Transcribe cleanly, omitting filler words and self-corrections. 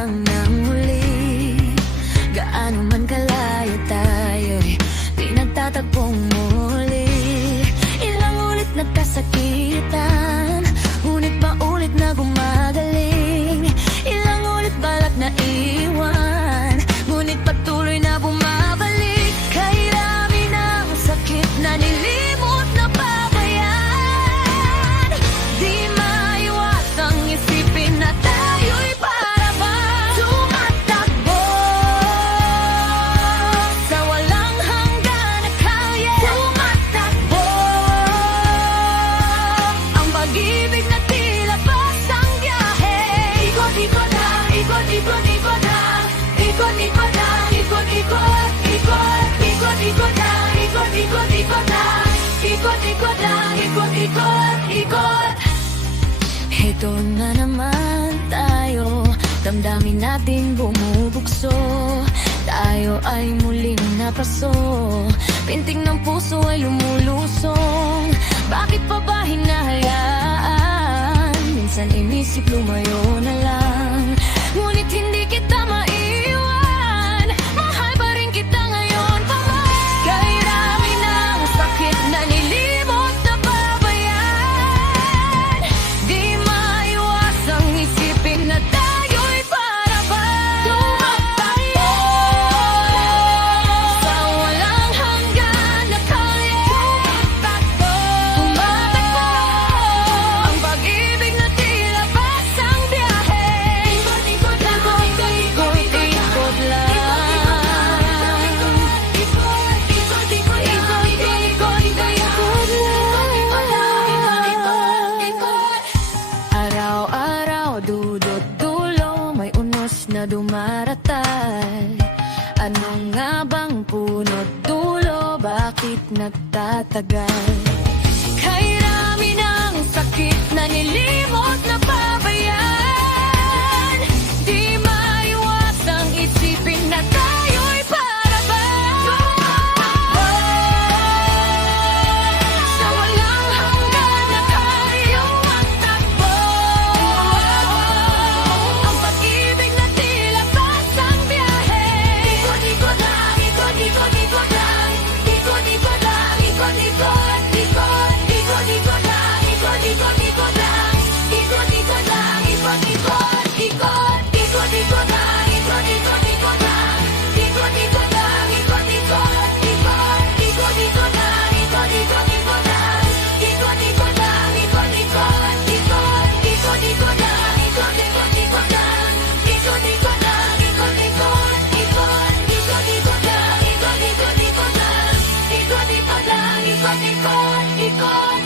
lang ng huli. Gaano man kalaya tayo'y di nagtatagpong muli. Ilang ulit nagkasakitan, ngunit paulit na gumagaling. Ilang ulit balak na iwan, ngunit patuloy na bumabalik. Kay dami ng sakit na nilimot na babayan, di maiwasang isipin na tayo'y para bang tumatakbo sa walang hanggan na kalye. Tumatakbo ang pag-ibig na tila basang biyahe. Ikot-ikot lang, ikot-ikot-ikot lang, ikot-ikot lang, ikot-ikot, ikot, ikot-ikot lang, ikot-ikot-ikot lang, ikot-ikot lang, ikot-ikot, ikot. Ito na naman tayo, damdamin natin bumubukso. Tayo ay muling napaso, pintig ng puso ay lumulusong. Bakit pa ba hinahayaan? Minsan inisip lumayo na lang, ngunit hindi kita maiwan. Mahal pa rin kita ngayon pa man. Kay dami ng sakit na nilimot na babayan, di maiwasang isipin na tayo'y para bang tumatakbo sa walang hanggan na kalye. Tumatakbo, tumatakbo ang pag-ibig na tila basang biyahe. Ikot-ikot lang, ikot-ikot lang, araw-araw, dudot dulo, may unos na dumaratal. Ano nga bang punot dulo? Bakit nagtatagal? Kay dami ng sakit na nilimot na babayan, di maiwasang isipin na tayo'y para bang tumatakbo sa walang hanggan na kalye. Tumatakbo ang pag-ibig na tila basang biyahe. Ikot-ikot lang, ikot-ikot-ikot lang, ikot-ikot lang, ikot-ikot, ikot, ikot-ikot lang, ikot-ikot-ikot lang, ikot-ikot lang, ikot-ikot, ikot, ikot-ikot lang, ikot-ikot-ikot lang, ikot-ikot lang, ikot-ikot, ikot, ikot-ikot lang, ikot-ikot-ikot lang, ikot-ikot lang, ikot-ikot, ikot, ikot-ikot lang, ikot-ikot-ikot lang, ikot-ikot lang, ikot-ikot, ikot, ikot-ikot lang, ikot-ikot-ikot lang, ikot-ikot lang, ikot-ikot, ikot.